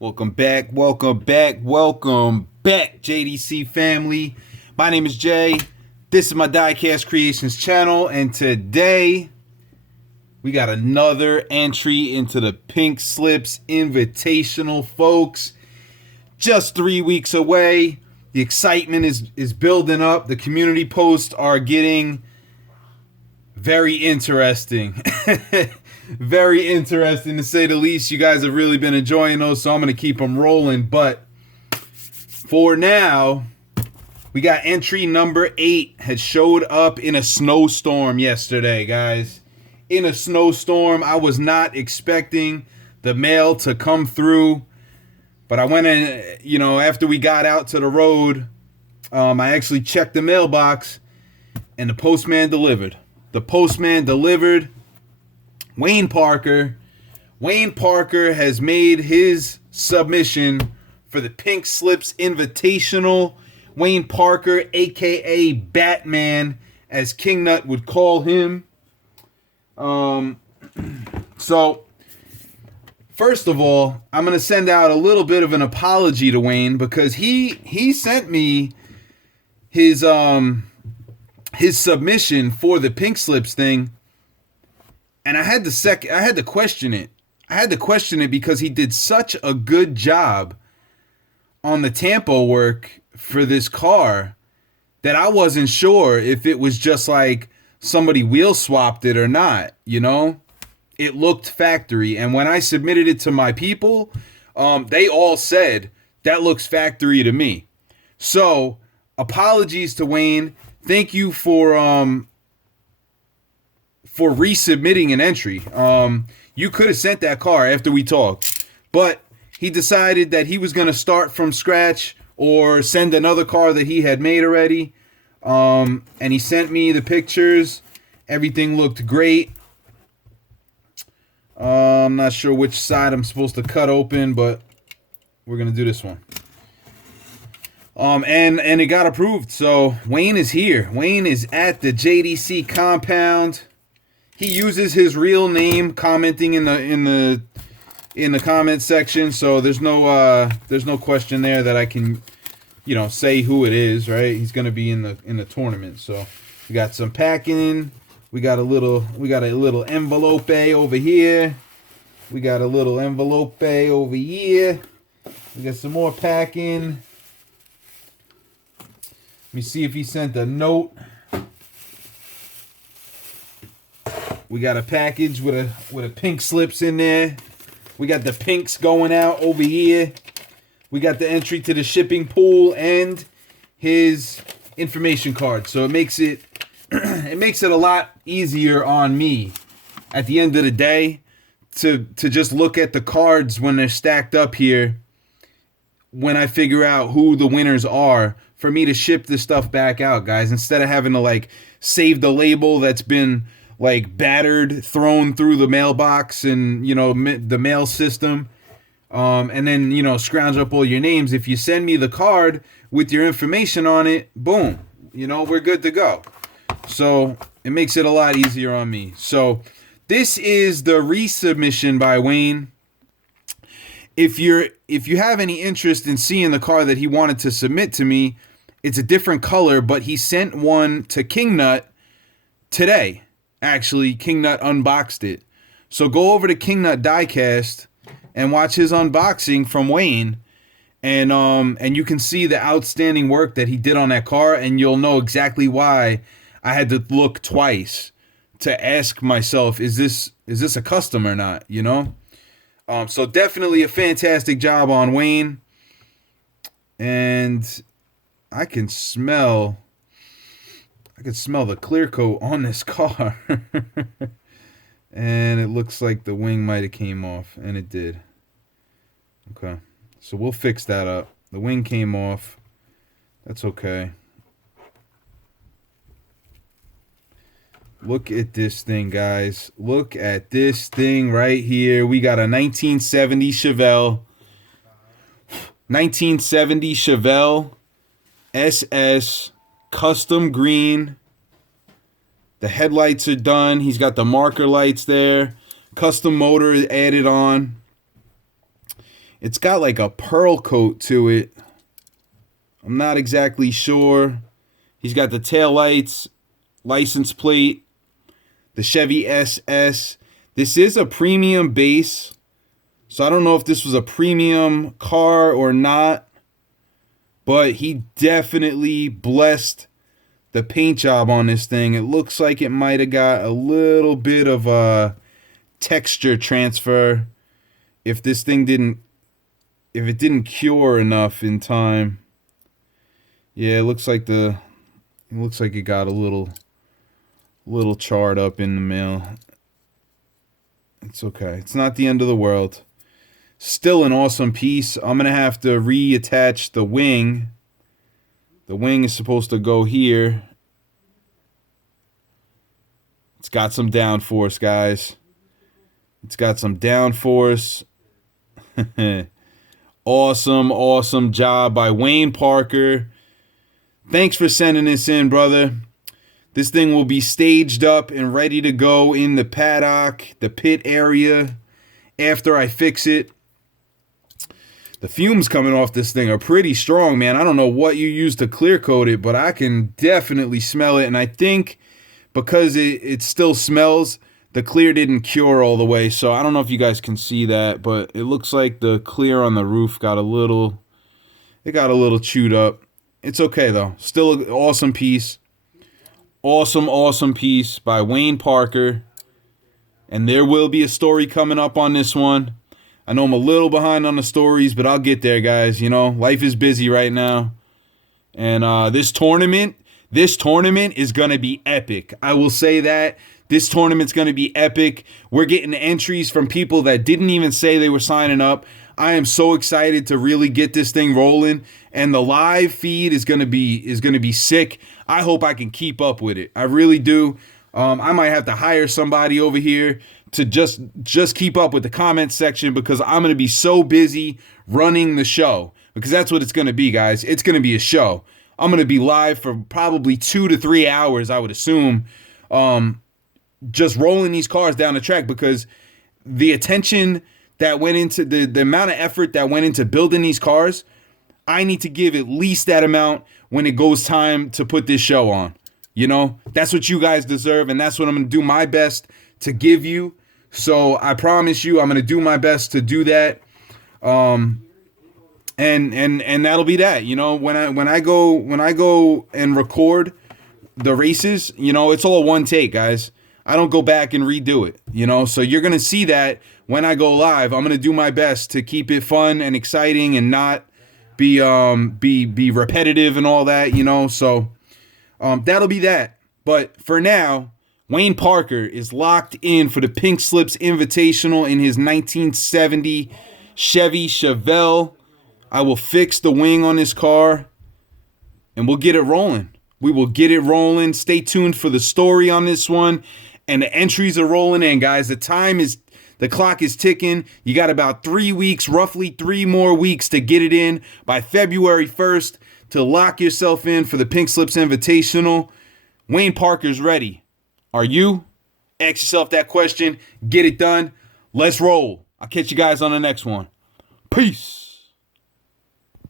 Welcome back, JDC family. My name is Jay. This is my Diecast Creations channel, and today we got another entry into the Pink Slips Invitational, folks. Just 3 weeks away. The excitement is building up. The community posts are getting very interesting. Very interesting to say the least. You guys have really been enjoying those, so I'm going to keep them rolling. But for now, we got entry number 8 had showed up in a snowstorm yesterday, guys. In a snowstorm. I was not expecting the mail to come through. But I went in, after we got out to the road, I actually checked the mailbox, and the postman delivered. Wayne Parker has made his submission for the Pink Slips Invitational. Wayne Parker, a.k.a. Batman, as King Nut would call him. So, first of all, I'm going to send out a little bit of an apology to Wayne, because he sent me his submission for the Pink Slips thing. And I had to question it. I had to question it because he did such a good job on the tampo work for this car that I wasn't sure if it was just like somebody wheel swapped it or not, It looked factory. And when I submitted it to my people, they all said, that looks factory to me. So, apologies to Wayne. Thank you for resubmitting an entry. You could have sent that car after we talked, but he decided that he was going to start from scratch or send another car that he had made already. And he sent me the pictures. Everything looked great. I'm not sure which side I'm supposed to cut open, but we're going to do this one. And it got approved. So Wayne is here. Wayne is at the JDC compound. He uses his real name commenting in the comment section, so there's no question there that I can, say who it is, right? He's gonna be in the tournament. So we got some packing. We got a little envelope over here. We got a little envelope over here. We got some more packing. Let me see if he sent a note. We got a package with a Pink Slips in there. We got the pinks going out over here. We got the entry to the shipping pool and his information card. So it makes it a lot easier on me at the end of the day to just look at the cards when they're stacked up here, when I figure out who the winners are, for me to ship this stuff back out, guys, instead of having to save the label that's been battered, thrown through the mailbox and, the mail system. And then, scrounge up all your names. If you send me the card with your information on it, boom, we're good to go. So it makes it a lot easier on me. So this is the resubmission by Wayne. If you have any interest in seeing the car that he wanted to submit to me, it's a different color, but he sent one to King Nut today. Actually, King Nut unboxed it. So go over to King Nut Diecast and watch his unboxing from Wayne. And you can see the outstanding work that he did on that car, and you'll know exactly why I had to look twice to ask myself, is this a custom or not, So definitely a fantastic job on Wayne. And I can smell the clear coat on this car. And it looks like the wing might have came off, and it did. Okay, so we'll fix that up. The wing came off. That's okay. Look at this thing, guys. Look at this thing right here. We got a 1970 Chevelle. 1970 Chevelle SS custom green. The headlights are done. He's got the marker lights there. Custom motor added on. It's got like a pearl coat to it. I'm not exactly sure. He's got the tail lights, license plate, the Chevy SS. This is a premium base, so I don't know if this was a premium car or not, but he definitely blessed the paint job on this thing. It looks like it might have got a little bit of a texture transfer if it didn't cure enough in time. Yeah, it looks like it got a little charred up in the mail. It's okay. It's not the end of the world. Still an awesome piece. I'm going to have to reattach the wing. The wing is supposed to go here. It's got some downforce, guys. It's got some downforce. Awesome job by Wayne Parker. Thanks for sending this in, brother. This thing will be staged up and ready to go in the paddock, the pit area, after I fix it. The fumes coming off this thing are pretty strong, man. I don't know what you use to clear coat it, but I can definitely smell it. And I think because it still smells, the clear didn't cure all the way. So I don't know if you guys can see that, but it looks like the clear on the roof got a little chewed up. It's okay, though. Still an awesome piece. Awesome piece by Wayne Parker. And there will be a story coming up on this one. I know I'm a little behind on the stories, but I'll get there, guys. You know, life is busy right now. And this tournament is going to be epic. I will say that. This tournament's going to be epic. We're getting entries from people that didn't even say they were signing up. I am so excited to really get this thing rolling, and the live feed is going to be sick. I hope I can keep up with it. I really do. I might have to hire somebody over here to just keep up with the comment section, because I'm going to be so busy running the show, because that's what it's going to be, guys. It's going to be a show. I'm going to be live for probably 2 to 3 hours, I would assume, just rolling these cars down the track, because the attention that went into the amount of effort that went into building these cars, I need to give at least that amount when it goes time to put this show on. You know, that's what you guys deserve, and that's what I'm going to do my best to give you. So I promise you, I'm going to do my best to do that. And that'll be that. You know, when I go and record the races, you know, it's all one take, guys. I don't go back and redo it, you know. So you're going to see that when I go live. I'm going to do my best to keep it fun and exciting and not be repetitive and all that, you know. So that'll be that. But for now, Wayne Parker is locked in for the Pink Slips Invitational in his 1970 Chevy Chevelle. I will fix the wing on this car, and we'll get it rolling. We will get it rolling. Stay tuned for the story on this one. And the entries are rolling in, guys. The clock is ticking. You got about 3 weeks, roughly 3 more weeks to get it in by February 1st to lock yourself in for the Pink Slips Invitational. Wayne Parker's ready. Are you? Ask yourself that question. Get it done. Let's roll. I'll catch you guys on the next one. Peace.